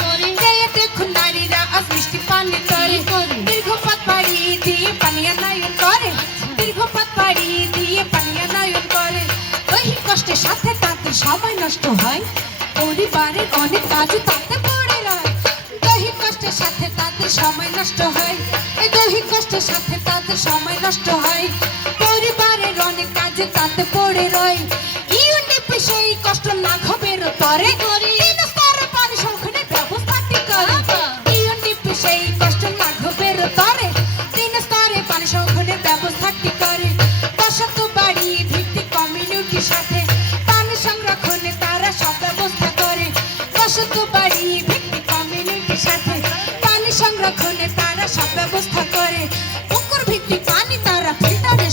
করে দেখুন নারীরা আজ মিষ্টি পানি করে দীর্ঘ পথ পাড়ি দিয়ে পানীয় নয়ন করে দীর্ঘ পথ পাড়ি দিয়ে পানীয় নয়ন করে দৈহিক কষ্টের সাথে তাদের সময় নষ্ট হয় পরিবারের অনেক কাজ তাতে পড়ে রয় দৈহিক কষ্টের সাথে তাদের সময় নষ্ট হয় এই দৈহিক কষ্টের সাথে তাদের সময় নষ্ট হয় পরিবারের অনেক কাজ তাতে পড়ে রয় ইউনিট সেই কষ্ট লাঘবের পরে তিন স্তরে পানি সংরক্ষণের ব্যবস্থাটি করে ইউনিট সেই কষ্ট লাঘবের পরে তিন স্তরে পানি সংরক্ষণের ব্যবস্থাটি করে বসত বাড়ি ভিত্তিক কমিউনিটির সাথে পানি সংরক্ষণে তারা সব ব্যবস্থা করে বসত বাড়ি ভিত্তিক কমিউনিটির সাথে পানি সংরক্ষণে তারা সব ব্যবস্থা করে পুকুর ভিত্তিক পানি তারা ফিল্টারের